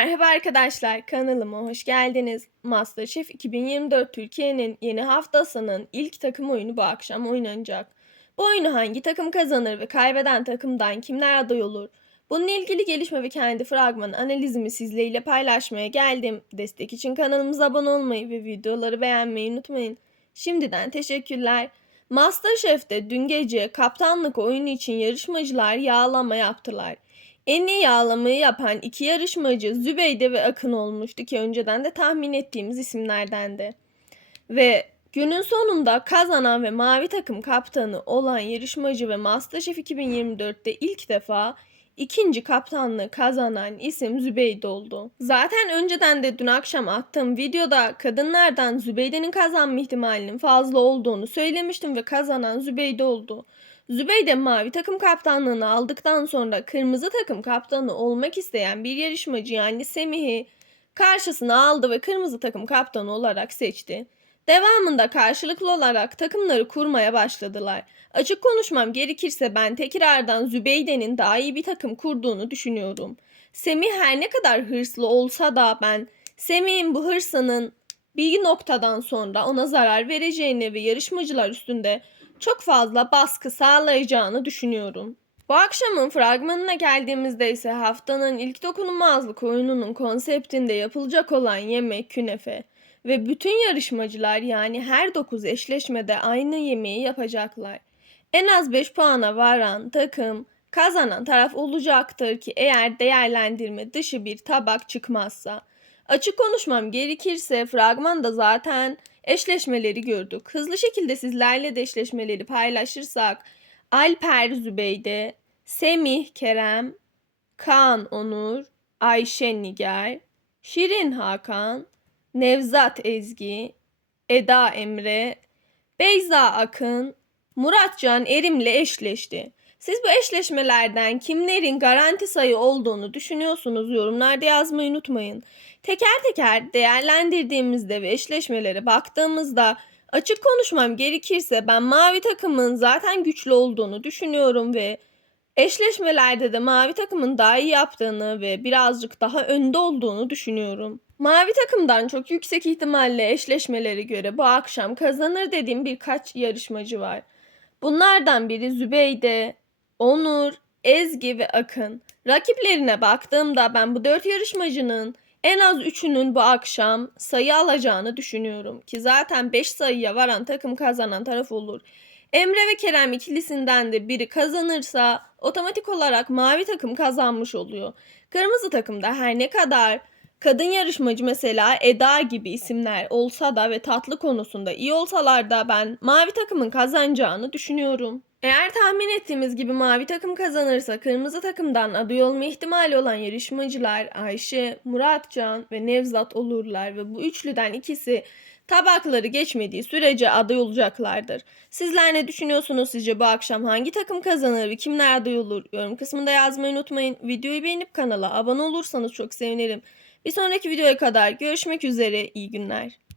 Merhaba arkadaşlar, kanalıma hoş geldiniz. MasterChef 2024 Türkiye'nin yeni haftasının ilk takım oyunu bu akşam oynanacak. Bu oyunu hangi takım kazanır ve kaybeden takımdan kimler aday olur? Bununla ilgili gelişme ve kendi fragman analizimi sizlerle paylaşmaya geldim. Destek için kanalımıza abone olmayı ve videoları beğenmeyi unutmayın. Şimdiden teşekkürler. MasterChef'te dün gece kaptanlık oyunu için yarışmacılar yağlama yaptılar. En iyi yağlamayı yapan iki yarışmacı Zübeyde ve Akın olmuştu ki önceden de tahmin ettiğimiz isimlerdendi. Ve günün sonunda kazanan ve mavi takım kaptanı olan yarışmacı ve MasterChef 2024'te ilk defa ikinci kaptanlığı kazanan isim Zübeyde oldu. Zaten önceden de dün akşam attığım videoda kadınlardan Zübeyde'nin kazanma ihtimalinin fazla olduğunu söylemiştim ve kazanan Zübeyde oldu. Zübeyde mavi takım kaptanlığını aldıktan sonra kırmızı takım kaptanı olmak isteyen bir yarışmacı yani Semih'i karşısına aldı ve kırmızı takım kaptanı olarak seçti. Devamında karşılıklı olarak takımları kurmaya başladılar. Açık konuşmam gerekirse ben tekrardan Zübeyde'nin daha iyi bir takım kurduğunu düşünüyorum. Semih her ne kadar hırslı olsa da ben Semih'in bu hırsının bir noktadan sonra ona zarar vereceğini ve yarışmacılar üstünde çok fazla baskı sağlayacağını düşünüyorum. Bu akşamın fragmanına geldiğimizde ise haftanın ilk dokunulmazlık oyununun konseptinde yapılacak olan yemek künefe ve bütün yarışmacılar yani her 9 eşleşmede aynı yemeği yapacaklar. En az 5 puana varan takım kazanan taraf olacaktır ki eğer değerlendirme dışı bir tabak çıkmazsa. Açık konuşmam gerekirse fragmanda zaten eşleşmeleri gördük. Hızlı şekilde sizlerle de eşleşmeleri paylaşırsak Alper Zübeyde, Semih Kerem, Kaan Onur, Ayşe Niger, Şirin Hakan, Nevzat Ezgi, Eda Emre, Beyza Akın, Muratcan Erim'le eşleşti. Siz bu eşleşmelerden kimlerin garanti sayı olduğunu düşünüyorsunuz yorumlarda yazmayı unutmayın. Teker teker değerlendirdiğimizde ve eşleşmelere baktığımızda açık konuşmam gerekirse ben mavi takımın zaten güçlü olduğunu düşünüyorum ve eşleşmelerde de mavi takımın daha iyi yaptığını ve birazcık daha önde olduğunu düşünüyorum. Mavi takımdan çok yüksek ihtimalle eşleşmeleri göre bu akşam kazanır dediğim birkaç yarışmacı var. Bunlardan biri Zübeyde, Onur, Ezgi ve Akın. Rakiplerine baktığımda ben bu dört yarışmacının en az üçünün bu akşam sayı alacağını düşünüyorum ki zaten 5 sayıya varan takım kazanan taraf olur. Emre ve Kerem ikilisinden de biri kazanırsa otomatik olarak mavi takım kazanmış oluyor. Kırmızı takımda her ne kadar kadın yarışmacı mesela Eda gibi isimler olsa da ve tatlı konusunda iyi olsalar da ben mavi takımın kazanacağını düşünüyorum. Eğer tahmin ettiğimiz gibi mavi takım kazanırsa kırmızı takımdan aday olma ihtimali olan yarışmacılar Ayşe, Muratcan ve Nevzat olurlar ve bu üçlüden ikisi tabakları geçmediği sürece aday olacaklardır. Sizler ne düşünüyorsunuz sizce bu akşam hangi takım kazanır ve kimler aday olur? Yorum kısmında yazmayı unutmayın. Videoyu beğenip kanala abone olursanız çok sevinirim. Bir sonraki videoya kadar görüşmek üzere iyi günler.